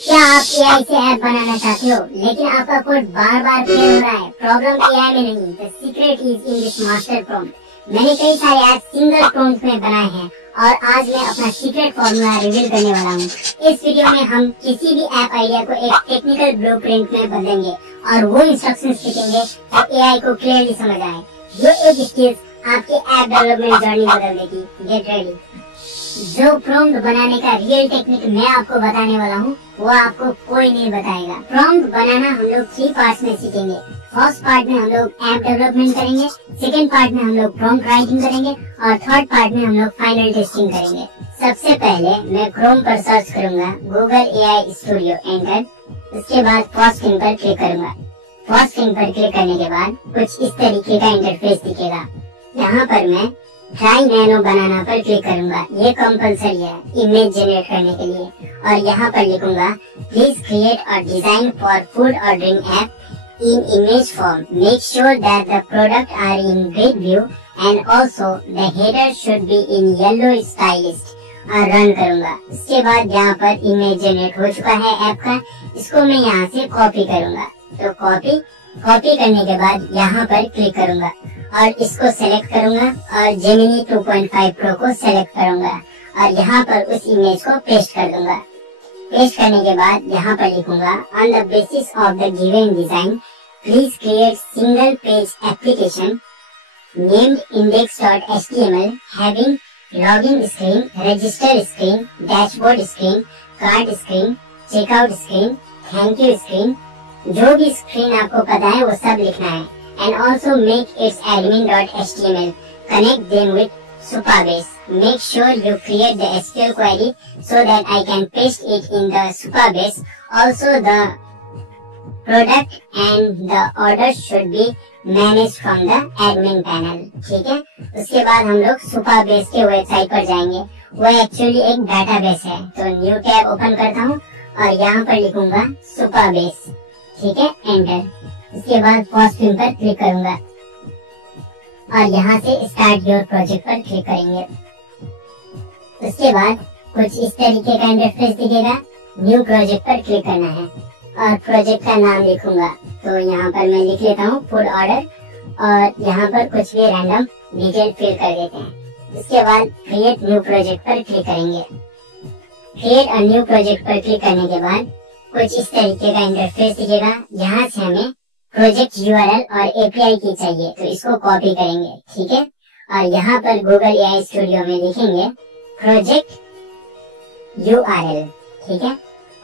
क्या आप एआई से ऐप बनाना चाहते हो लेकिन आपका कोड बार बार फेल हो रहा है? प्रॉब्लम एआई में नहीं, the secret is in this master prompt. मैंने कई सारे ऐप सिंगल प्रॉम्प्ट में बनाए हैं और आज मैं अपना सीक्रेट फॉर्मूला रिवील करने वाला हूँ। इस वीडियो में हम किसी भी ऐप आइडिया को एक टेक्निकल ब्लूप्रिंट में बदलेंगे और वो इंस्ट्रक्शन सीखेंगे जो एआई को क्लियरली समझ आए। ये एक स्किल्स आपकी ऐप डेवलपमेंट जर्नी बदल देगी। Get ready. जो प्रॉम्प्ट बनाने का रियल टेक्निक मैं आपको बताने वाला हूँ वो आपको कोई नहीं बताएगा। प्रॉम्प्ट बनाना हम लोग 3 पार्ट्स में सीखेंगे। फर्स्ट पार्ट में हम लोग ऐप डेवलपमेंट करेंगे, सेकंड पार्ट में हम लोग प्रॉम्प्ट राइटिंग करेंगे और थर्ड पार्ट में हम लोग फाइनल टेस्टिंग करेंगे। सबसे पहले मैं क्रोम पर सर्च करूंगा गूगल एआई स्टूडियो, एंटर। उसके बाद फर्स्ट लिंक पर क्लिक करूंगा। फर्स्ट लिंक पर क्लिक करने के बाद कुछ इस तरीके का इंटरफेस दिखेगा। यहाँ पर मैं ट्राई नैनो बनाना पर क्लिक करूंगा। ये कंपलसरी है इमेज जनरेट करने के लिए और यहाँ पर लिखूंगा please create a design for food ordering app in image form. Make sure that the product are in grid view and also the header should be in yellow stylist और run करूंगा। इसके बाद यहाँ पर इमेज जनरेट हो चुका है app का। इसको मैं यहाँ से कॉपी करूंगा। तो कॉपी करने के बाद यहाँ पर क्लिक करूंगा और इसको सेलेक्ट करूंगा और जेमिनी 2.5 प्रो को सेलेक्ट करूंगा और यहाँ पर उस इमेज को पेस्ट कर दूंगा। पेस्ट करने के बाद यहाँ पर लिखूंगा on the basis of the given design please create single page application named index.html having login screen, register screen, dashboard screen, card screen, checkout screen, thank you screen. जो भी स्क्रीन आपको पता है वो सब लिखना है। And also make its admin.html. Connect them with Supabase. Make sure you create the SQL query so that I can paste it in the Supabase. Also the product and the order should be managed from the admin panel. ठीक है? उसके बाद हम लोग Supabase के website पर जाएंगे। वो एक्चुअली एक डाटाबेस है। तो न्यू टैब ओपन करता हूँ और यहाँ पर लिखूंगा Supabase। ठीक है, एंटर। इसके बाद फर्स्ट लिंक पर क्लिक करूंगा और यहाँ से स्टार्ट योर प्रोजेक्ट पर क्लिक करेंगे। उसके बाद कुछ इस तरीके का इंटरफेस दिखेगा। न्यू प्रोजेक्ट पर क्लिक करना है और प्रोजेक्ट का नाम लिखूंगा। तो यहाँ पर मैं लिख लेता हूँ फूड ऑर्डर और यहाँ पर कुछ भी रैंडम डिटेल फिल कर देते हैं। इसके बाद क्रिएट न्यू प्रोजेक्ट पर क्लिक करेंगे। क्रिएट अ न्यू प्रोजेक्ट पर क्लिक करने के बाद कुछ इस तरीके का इंटरफेस दिखेगा। यहाँ से हमें प्रोजेक्ट यूआरएल और एपीआई की चाहिए तो इसको कॉपी करेंगे। ठीक है, और यहाँ पर गूगल एआई स्टूडियो में लिखेंगे प्रोजेक्ट यूआरएल। ठीक है,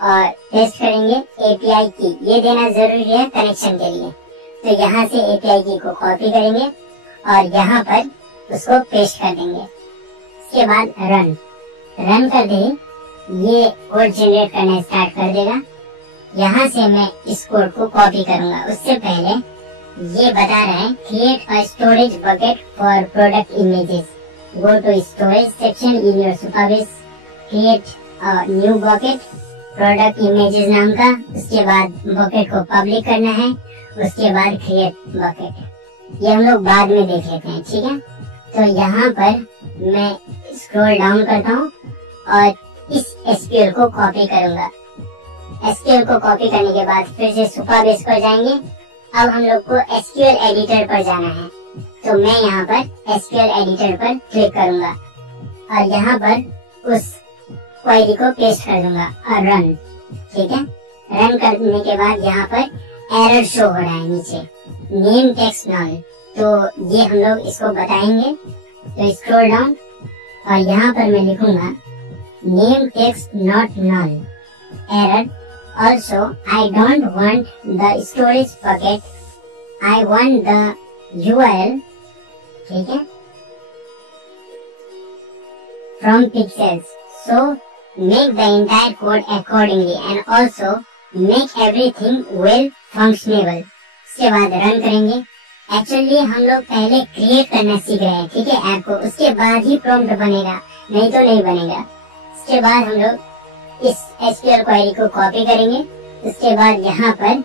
और पेस्ट करेंगे एपीआई की। ये देना जरूरी है कनेक्शन के लिए। तो यहाँ से एपीआई की को कॉपी करेंगे और यहाँ पर उसको पेस्ट कर देंगे। इसके बाद रन कर दे ये कोड जनरेट करना स्टार्ट कर देगा। यहाँ से मैं इस कोड को कॉपी करूंगा। उससे पहले ये बता रहा है create a storage bucket for product images. Go to storage section in your Supabase, create a new bucket product images नाम का। उसके बाद बकेट को पब्लिक करना है। उसके बाद क्रिएट बकेट। ये हम लोग बाद में देख लेते हैं। ठीक है, तो यहाँ पर मैं स्क्रॉल डाउन करता हूँ और इस एसक्यूएल को कॉपी करूंगा। एसक्यूएल को कॉपी करने के बाद फिर से सुपरबेस पर जाएंगे। अब हम लोग को एसक्यूएल एडिटर पर जाना है। तो मैं यहाँ पर एसक्यूएल एडिटर पर क्लिक करूंगा और यहाँ पर उस क्वेरी को पेस्ट कर दूंगा और रन। ठीक है, रन करने के बाद यहाँ पर एरर शो हो रहा है नीचे, नेम टेक्स्ट नल। तो ये हम लोग इसको बताएंगे। तो स्क्रॉल डाउन और यहाँ पर मैं लिखूंगा name text not null error. Also, I don't want the storage bucket. I want the URL. ठीक है, from pixels. So make the entire code accordingly and also make everything well functionable. इसके बाद run करेंगे। Actually हम लोग पहले create करना सीख रहे हैं। ठीक है, ऐप को, उसके बाद ही प्रॉम्प्ट बनेगा, नहीं तो नहीं बनेगा। इसके बाद हम लोग इस एसक्यूएल क्वेरी को कॉपी करेंगे। उसके बाद यहाँ पर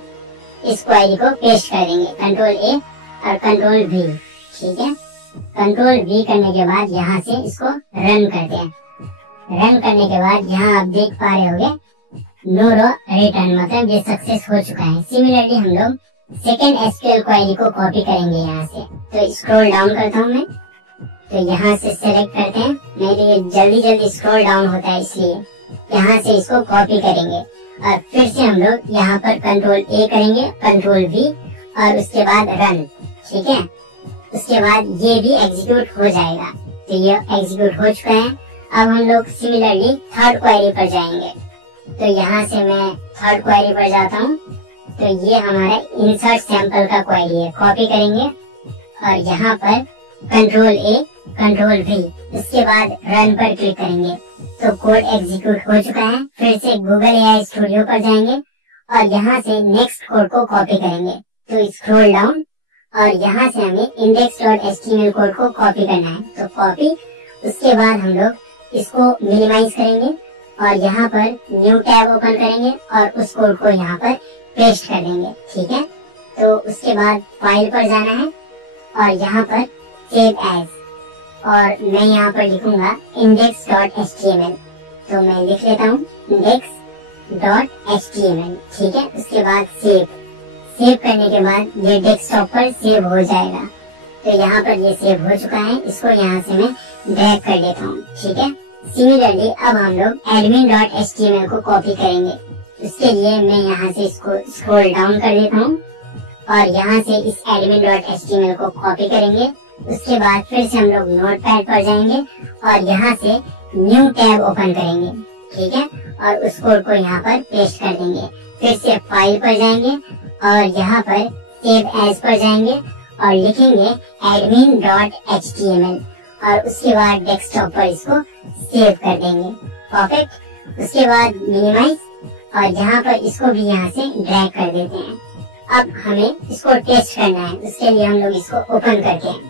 इस क्वेरी को पेस्ट कर देंगे, कंट्रोल ए और कंट्रोल वी। ठीक है, कंट्रोल वी करने के बाद यहाँ से इसको रन करते हैं। रन करने के बाद यहाँ आप देख पा रहे होंगे नो रो रिटर्न, मतलब ये सक्सेस हो चुका है। सिमिलरली हम लोग सेकेंड एसक्यूएल क्वेरी को कॉपी करेंगे यहाँ से। तो स्क्रॉल डाउन करता हूँ मैं, तो यहाँ से सेलेक्ट करते हैं, नहीं तो ये जल्दी जल्दी स्क्रॉल डाउन होता है, इसलिए यहाँ से इसको कॉपी करेंगे और फिर से हम लोग यहाँ पर कंट्रोल ए करेंगे, कंट्रोल वी और उसके बाद रन। ठीक है, उसके बाद ये भी एग्जीक्यूट हो जाएगा। तो ये एग्जीक्यूट हो चुका है। अब हम लोग सिमिलरली थर्ड क्वेरी पर जाएंगे। तो यहाँ से मैं थर्ड क्वेरी पर जाता हूँ। तो ये हमारा इंसर्ट सैंपल का क्वेरी है, कॉपी करेंगे और यहाँ पर कंट्रोल ए कंट्रोल वी, उसके बाद रन पर क्लिक करेंगे। तो कोड एग्जीक्यूट हो चुका है। फिर से गूगल एआई स्टूडियो पर जाएंगे और यहाँ से नेक्स्ट कोड को कॉपी करेंगे। तो स्क्रॉल डाउन और यहाँ से हमें index.html कोड को कॉपी करना है। तो कॉपी, उसके बाद हम लोग इसको मिनिमाइज करेंगे और यहाँ पर न्यू टैब ओपन करेंगे और उस कोड को यहाँ पर पेस्ट कर देंगे। ठीक है, तो उसके बाद फाइल पर जाना है और यहाँ पर सेव एज, और मैं यहाँ पर लिखूंगा index.html। तो मैं लिख लेता हूँ index.html। ठीक है, उसके बाद सेव करने के बाद ये डेस्कटॉप पर सेव हो जाएगा। तो यहाँ पर ये सेव हो चुका है। इसको यहाँ से मैं ड्रैग कर देता हूँ। ठीक है, सिमिलरली अब हम लोग admin.html को कॉपी करेंगे। उसके लिए मैं यहाँ से इसको स्क्रॉल डाउन कर देता हूँ और यहाँ से इस admin.html को कॉपी करेंगे। उसके बाद फिर से हम लोग नोटपैड पर जाएंगे और यहाँ से न्यू टैब ओपन करेंगे। ठीक है, और उस कोड को यहाँ पर पेस्ट कर देंगे। फिर से फाइल पर जाएंगे और यहाँ पर सेव एज पर जाएंगे और लिखेंगे admin.html और उसके बाद डेस्कटॉप पर इसको सेव कर देंगे। परफेक्ट, उसके बाद मिनिमाइज और यहाँ पर इसको भी यहाँ से ड्रैग कर देते हैं। अब हमें इसको टेस्ट करना है, उसके लिए हम लोग इसको ओपन करते हैं।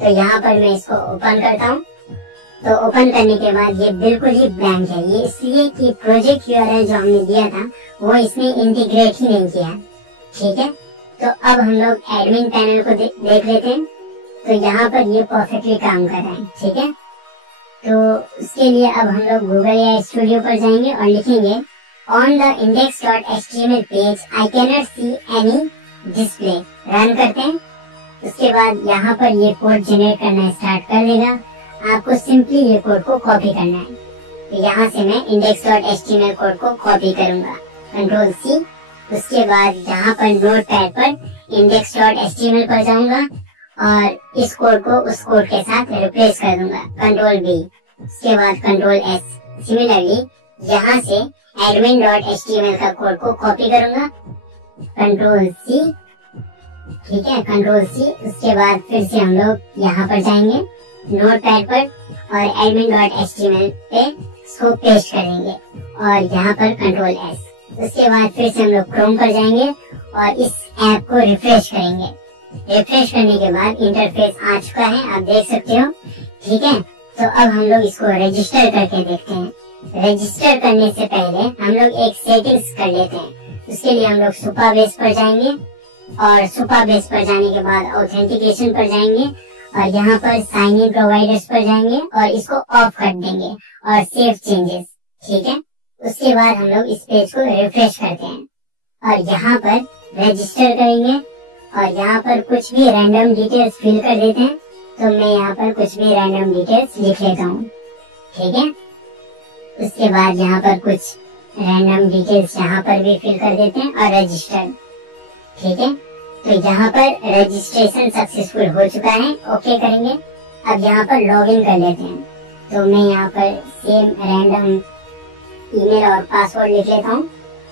तो यहाँ पर मैं इसको ओपन करता हूँ। तो ओपन करने के बाद ये बिल्कुल ही ब्लैंक है। ये इसलिए कि प्रोजेक्ट यूआरएल जो हमने दिया था वो इसमें इंटीग्रेट ही नहीं किया। ठीक है, तो अब हम लोग एडमिन पैनल को देख लेते हैं। तो यहाँ पर ये परफेक्टली काम कर रहा है। ठीक है, तो उसके लिए अब हम लोग गूगल एआई स्टूडियो पर जाएंगे और लिखेंगे on the index.html page I cannot see any display. Run करते हैं। उसके बाद यहाँ पर ये कोड जनरेट करना स्टार्ट कर देगा। आपको सिंपली ये कोड को कॉपी करना है। तो यहाँ से मैं index.html कोड को कॉपी करूंगा, कंट्रोल सी। उसके बाद यहाँ पर नोटपैड पर index.html पर जाऊंगा और इस कोड को उस कोड के साथ रिप्लेस कर दूंगा, कंट्रोल बी। उसके बाद कंट्रोल एस। सिमिलरली यहाँ से admin.html का कोड को कॉपी करूंगा, कंट्रोल सी। ठीक है, कंट्रोल सी। उसके बाद फिर से हम लोग यहाँ पर जाएंगे नोटपैड पर और admin.html पे इसको पेस्ट करेंगे और यहाँ पर कंट्रोल एस। उसके बाद फिर से हम लोग क्रोम पर जाएंगे और इस ऐप को रिफ्रेश करेंगे। रिफ्रेश करने के बाद इंटरफेस आ चुका है, आप देख सकते हो। ठीक है, तो अब हम लोग इसको रजिस्टर करके देखते हैं। रजिस्टर करने से पहले हम लोग एक सेटिंग्स कर लेते हैं। उसके लिए हम लोग सुपरबेस पर जाएंगे और सुपरबेस पर जाने के बाद ऑथेंटिकेशन पर जाएंगे और यहाँ पर साइन इन प्रोवाइडर्स पर जाएंगे और इसको ऑफ कर देंगे और सेव चेंजेस। ठीक है, उसके बाद हम लोग इस पेज को रिफ्रेश करते हैं और यहाँ पर रजिस्टर करेंगे और यहाँ पर कुछ भी रैंडम डिटेल्स फिल कर देते हैं। तो मैं यहाँ पर कुछ भी रैंडम डिटेल्स लिख लेता हूँ। ठीक है, उसके बाद यहाँ पर कुछ रैंडम डिटेल्स यहाँ पर भी फिल कर देते हैं और रजिस्टर। ठीक है, तो यहाँ पर रजिस्ट्रेशन सक्सेसफुल हो चुका है, ओके करेंगे। अब यहाँ पर लॉगिन कर लेते हैं। तो मैं यहाँ पर सेम रैंडम ईमेल और पासवर्ड लिख लेता हूँ।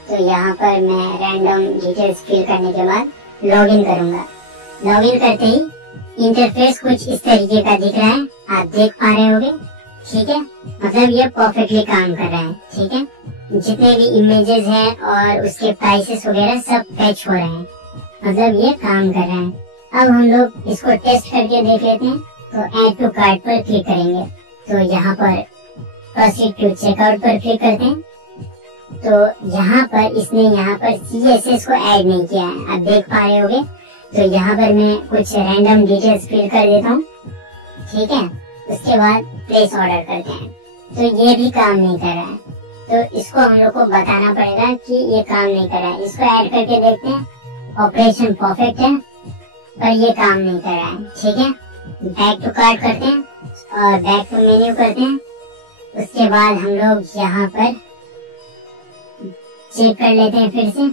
तो यहाँ पर मैं रैंडम डिटेल्स फिल करने के बाद लॉगिन करूंगा। लॉगिन करते ही इंटरफेस कुछ इस तरीके का दिख रहा है, आप देख पा रहे होंगे। ठीक है, मतलब ये परफेक्टली काम कर रहा है। ठीक है, जितने भी इमेजेस हैं और उसके प्राइसेस वगैरह सब फैच हो रहे हैं, मतलब ये काम कर रहा है। अब हम लोग इसको टेस्ट करके देख लेते हैं। तो ऐड टू कार्ट पर क्लिक करेंगे। तो यहाँ पर प्रोसीड टू चेकआउट पर क्लिक करते हैं। तो यहाँ पर इसने यहाँ पर CSS को ऐड नहीं किया है, आप देख पा रहे होंगे। तो यहाँ पर मैं कुछ रैंडम डिटेल्स फिल कर देता हूँ। ठीक है, उसके बाद प्लेस ऑर्डर करते हैं। तो ये भी काम नहीं कर रहा है। तो इसको हम लोग को बताना पड़ेगा कि ये काम नहीं कर रहा है। इसको ऐड करके देखते हैं। ऑपरेशन परफेक्ट है पर ये काम नहीं कर रहा है। ठीक है, बैक टू कार्ट करते हैं और बैक टू मेन्यू करते हैं। उसके बाद हम लोग यहाँ पर चेक कर लेते हैं, फिर से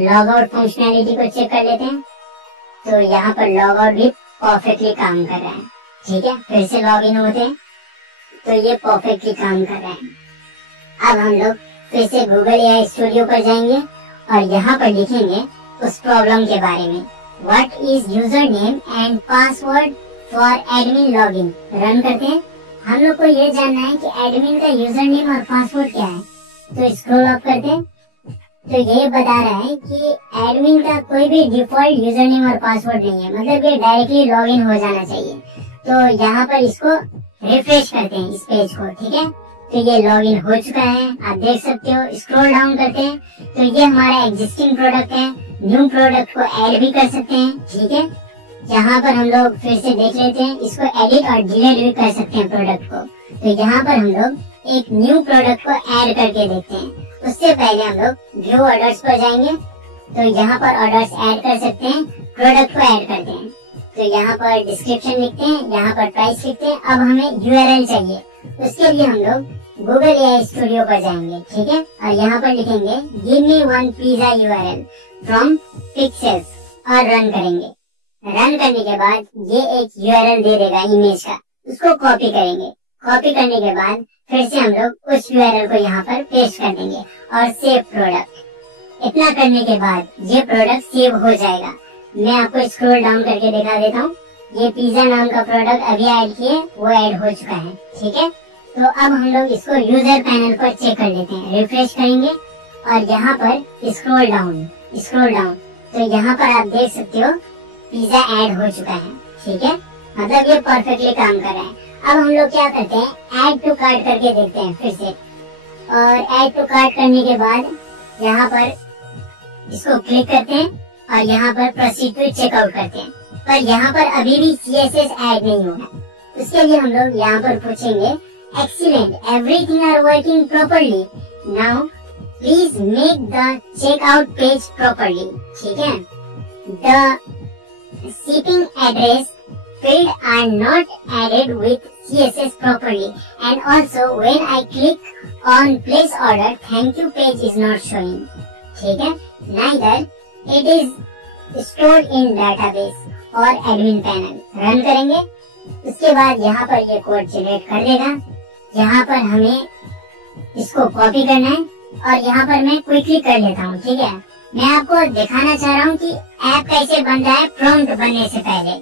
लॉग आउट फंक्शनैलिटी को चेक कर लेते हैं। तो यहाँ पर लॉग आउट भी परफेक्टली काम कर रहा है। ठीक है, फिर से लॉग इन होते हैं तो ये परफेक्टली काम कर रहा है। अब हम लोग फिर से गूगल एआई स्टूडियो पर जाएंगे और यहाँ पर लिखेंगे उस प्रॉब्लम के बारे में, what is user name and password for admin login. Run करते हैं। हम लोग को ये जानना है कि एडमिन का यूजर नेम और पासवर्ड क्या है। तो स्क्रॉल अप करते हैं तो ये बता रहा है कि एडमिन का कोई भी डिफॉल्ट यूजर नेम और पासवर्ड नहीं है, मतलब ये डायरेक्टली लॉगिन हो जाना चाहिए। तो यहाँ पर इसको रिफ्रेश करते हैं इस पेज को। ठीक है, तो ये लॉगिन हो चुका है, आप देख सकते हो। स्क्रॉल डाउन करते हैं तो ये हमारा एग्जिस्टिंग प्रोडक्ट है। न्यू प्रोडक्ट को ऐड भी कर सकते हैं। ठीक है, यहाँ पर हम लोग फिर से देख लेते हैं, इसको एडिट और डिलीट भी कर सकते हैं प्रोडक्ट को। तो यहाँ पर हम लोग एक न्यू प्रोडक्ट को ऐड करके देखते हैं। उससे पहले हम लोग व्यू ऑर्डर्स पर जाएंगे तो यहाँ पर ऑर्डर्स ऐड कर सकते हैं, प्रोडक्ट को ऐड करते हैं। तो यहाँ पर डिस्क्रिप्शन लिखते हैं, यहाँ पर प्राइस लिखते हैं। अब हमें यूआरएल चाहिए, उसके लिए हम लोग गूगल एआई स्टूडियो पर जाएंगे। ठीक है, और यहाँ पर लिखेंगे give me one pizza URL from pixels और रन करेंगे। रन करने के बाद ये एक यूआरएल दे देगा इमेज का, उसको कॉपी करेंगे। कॉपी करने के बाद फिर से हम लोग उस यूआरएल को यहाँ पर पेस्ट कर देंगे और सेव प्रोडक्ट। इतना करने के बाद ये प्रोडक्ट सेव हो जाएगा। मैं आपको स्क्रॉल डाउन करके दिखा देता हूँ। ये पिज्जा नाम का प्रोडक्ट अभी ऐड किए, वो ऐड हो चुका है। ठीक है, तो अब हम लोग इसको यूजर पैनल पर चेक कर लेते हैं। रिफ्रेश करेंगे और यहाँ पर स्क्रॉल डाउन तो यहाँ पर आप देख सकते हो पिज्जा ऐड हो चुका है। ठीक है, मतलब ये परफेक्टली काम कर रहा है। अब हम लोग क्या करते हैं, ऐड टू कार्ट करके देखते हैं फिर से। और ऐड टू कार्ट करने के बाद यहाँ पर इसको क्लिक करते हैं और यहाँ पर प्रोसीड टू चेकआउट करते हैं। पर यहाँ पर अभी भी CSS ऐड नहीं हुआ। उसके लिए हम लोग यहाँ पर पूछेंगे excellent, everything are working properly, now please make the checkout page properly. ठीक है, the shipping address field are not added with CSS properly, and also when I click on place order thank you page is not showing. ठीक है, neither it is stored in database और admin panel। Run करेंगे, उसके बाद यहाँ पर ये code generate कर देगा। यहाँ पर हमें इसको कॉपी करना है और यहाँ पर मैं क्विकली कर लेता हूँ। ठीक है, मैं आपको दिखाना चाह रहा हूँ कि ऐप कैसे बनता है प्रॉम्प्ट बनने से पहले।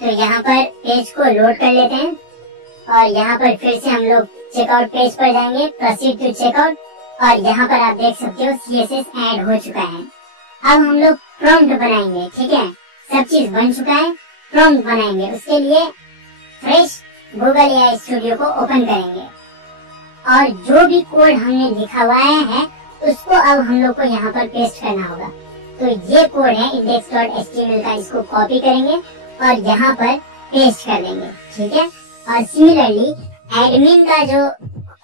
तो यहाँ पर पेज को लोड कर लेते हैं और यहाँ पर फिर से हम लोग चेकआउट पेज पर जाएंगे, प्रोसीड टू चेकआउट। और यहाँ पर आप देख सकते हो CSS ऐड हो चुका है। अब हम लोग प्रॉम्प्ट बनाएंगे। ठीक है, सब चीज बन चुका है, प्रॉम्प्ट बनाएंगे। उसके लिए फ्रेश गूगल एआई स्टूडियो को ओपन करेंगे और जो भी कोड हमने लिखवाया है उसको अब हम लोग को यहाँ पर पेस्ट करना होगा। तो ये कोड है index.html का, इसको कॉपी करेंगे और यहाँ पर पेस्ट कर देंगे। ठीक है, और सिमिलरली एडमिन का जो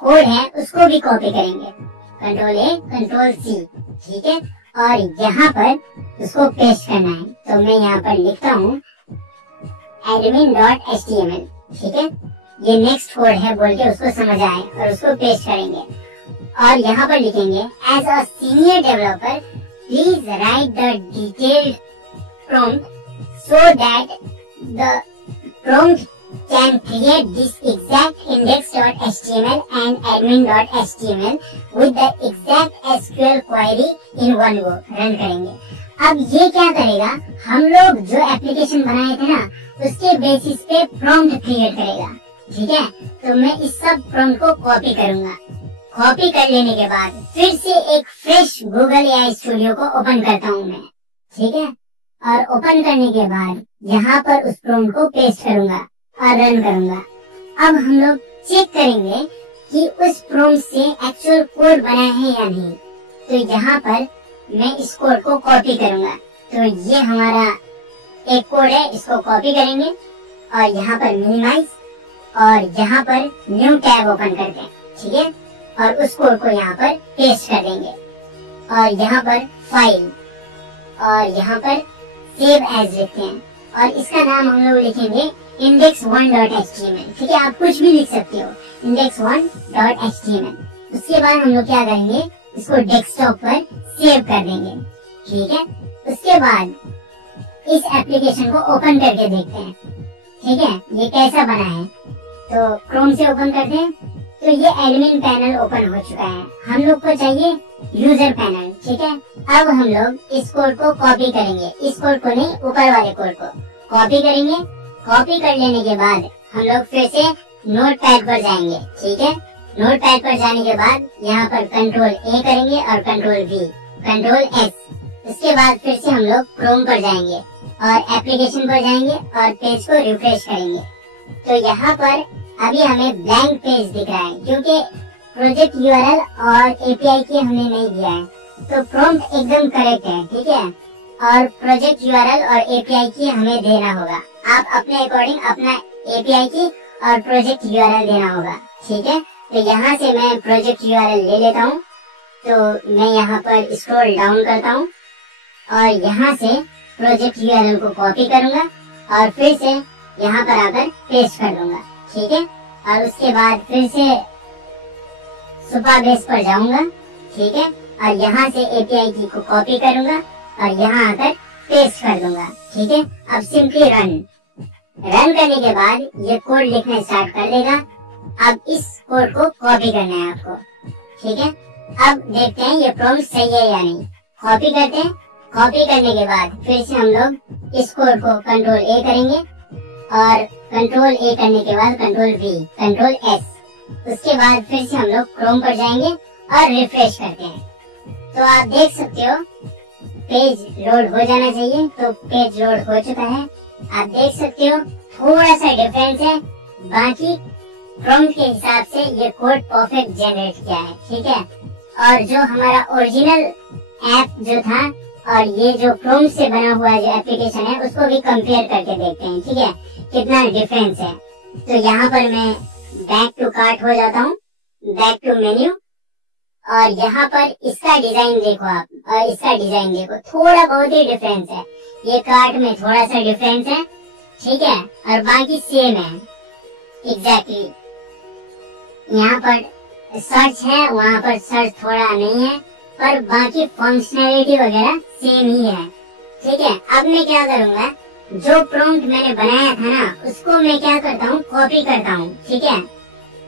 कोड है उसको भी कॉपी करेंगे, Ctrl+A Ctrl+C। ठीक है, और यहाँ पर उसको पेस्ट करना है। तो मैं यहाँ पर लिखता हूँ admin.html। ठीक है, ये नेक्स्ट कोड है बोल के उसको समझ आए और उसको पेस्ट करेंगे और यहाँ पर लिखेंगे as a senior developer please write the detailed prompt so that the prompt can create this exact index.html and admin.html with the exact SQL query in one go। Run करेंगे। अब ये क्या करेगा, हम लोग जो एप्लीकेशन बनाए थे ना उसके बेसिस पे प्रॉम्प्ट क्रिएट करेगा। ठीक है, तो मैं इस सब प्रॉम्प्ट को कॉपी करूंगा। कॉपी कर लेने के बाद फिर से एक फ्रेश गूगल एआई स्टूडियो को ओपन करता हूँ मैं। ठीक है, और ओपन करने के बाद यहाँ पर उस प्रॉम्प्ट को पेस्ट करूंगा और रन करूंगा। अब हम लोग चेक करेंगे कि उस प्रॉम्प्ट से एक्चुअल कोड बना है या नहीं। तो यहाँ पर मैं इस कोड को कॉपी करूंगा। तो ये हमारा एक कोड है, इसको कॉपी करेंगे और यहाँ पर मिनिमाइज और यहाँ पर न्यू टैब ओपन करते हैं। ठीक है, और उस कोड को यहाँ पर पेस्ट कर देंगे और यहाँ पर फाइल और यहाँ पर सेव एज लिखते हैं और इसका नाम हम लोग लिखेंगे index1.html। ठीक है, आप कुछ भी लिख सकते हो, index1.html। उसके बाद हम लोग क्या करेंगे, इसको डेस्कटॉप पर सेव कर देंगे। ठीक है, उसके बाद इस एप्लीकेशन को ओपन करके देखते हैं। ठीक है, ये कैसा बना है, तो क्रोम से ओपन करते हैं। तो ये एडमिन पैनल ओपन हो चुका है, हम लोग को चाहिए यूजर पैनल। ठीक है, अब हम लोग इस कोड को कॉपी करेंगे, इस कोड को नहीं, ऊपर वाले कोड को कॉपी करेंगे। कॉपी कर लेने के बाद हम लोग फिर से नोटपैड पर जाएंगे। ठीक है, नोटपैड पर जाने के बाद यहाँ पर कंट्रोल ए करेंगे और कंट्रोल वी, कंट्रोल एस। उसके बाद फिर से हम लोग क्रोम पर जाएंगे और एप्लीकेशन पर जाएंगे और पेज को रिफ्रेश करेंगे। तो यहाँ पर अभी हमें ब्लैंक पेज दिख रहा है क्योंकि प्रोजेक्ट यूआरएल और एपीआई की हमने नहीं दिया है, तो प्रॉम्प्ट एकदम करेक्ट है। ठीक है, और प्रोजेक्ट यूआरएल और एपीआई की हमें देना होगा, आप अपने अकॉर्डिंग अपना एपीआई की और प्रोजेक्ट यूआरएल देना होगा। ठीक है, तो यहाँ से मैं प्रोजेक्ट यूआरएल ले लेता हूँ। तो मैं यहाँ पर स्क्रॉल डाउन करता हूँ और यहाँ से प्रोजेक्ट यूआरएल को कॉपी करूंगा और फिर से यहाँ पर आकर पेस्ट कर दूंगा। ठीक है, और उसके बाद फिर से सुपरबेस पर जाऊंगा। ठीक है, और यहाँ से एपीआई की को कॉपी करूंगा और यहाँ आकर पेस्ट कर दूंगा। ठीक है, अब सिंपली रन करने के बाद ये कोड लिखना स्टार्ट कर देगा। अब इस कोड को कॉपी करना है आपको। ठीक है, अब देखते हैं ये प्रॉम्प्ट सही है या नहीं। कॉपी करते हैं, कॉपी करने के बाद फिर से हम लोग इस कोड को कंट्रोल ए करेंगे और कंट्रोल ए करने के बाद कंट्रोल वी, कंट्रोल एस। उसके बाद फिर से हम लोग क्रोम पर जाएंगे और रिफ्रेश करते हैं। तो आप देख सकते हो पेज लोड हो जाना चाहिए, तो पेज लोड हो चुका है। आप देख सकते हो थोड़ा सा डिफरेंस है, बाकी प्रॉम्प्ट के हिसाब से ये कोड परफेक्ट जनरेट किया है। ठीक है, और जो हमारा ओरिजिनल ऐप जो था और ये जो प्रॉम्प्ट से बना हुआ जो एप्लीकेशन है उसको भी कंपेयर करके देखते हैं। ठीक है, कितना डिफरेंस है। तो यहाँ पर मैं बैक टू कार्ट हो जाता हूँ, बैक टू मेन्यू, और यहाँ पर इसका डिजाइन देखो आप और इसका डिजाइन देखो, थोड़ा बहुत ही डिफरेंस है। ये कार्ट में थोड़ा सा डिफरेंस है। ठीक है, और बाकी सेम है एग्जैक्टली। यहाँ पर सर्च है, वहाँ पर सर्च थोड़ा नहीं है, पर बाकी फंक्शनैलिटी वगैरह सेम ही है। ठीक है, अब मैं क्या करूँगा, जो प्रॉम्प्ट मैंने बनाया था ना उसको मैं क्या करता हूँ, कॉपी करता हूँ। ठीक है,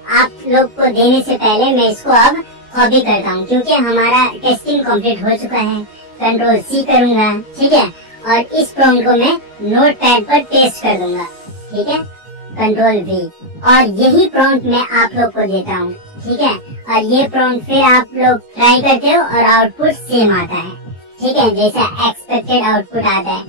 आप लोग को देने से पहले मैं इसको अब कॉपी करता हूँ क्योंकि हमारा टेस्टिंग कंप्लीट हो चुका है। कंट्रोल सी करूंगा। ठीक है, और इस प्रॉम्प्ट को मैं नोटपैड पर पेस्ट कर दूंगा। ठीक है, कंट्रोल वी, और यही प्रॉम्प्ट मैं आप लोग को देता हूँ। ठीक है, और ये प्रॉम्प्ट फिर आप लोग ट्राई करते हो और आउटपुट सेम आता है। ठीक है, जैसा एक्सपेक्टेड आउटपुट आता है।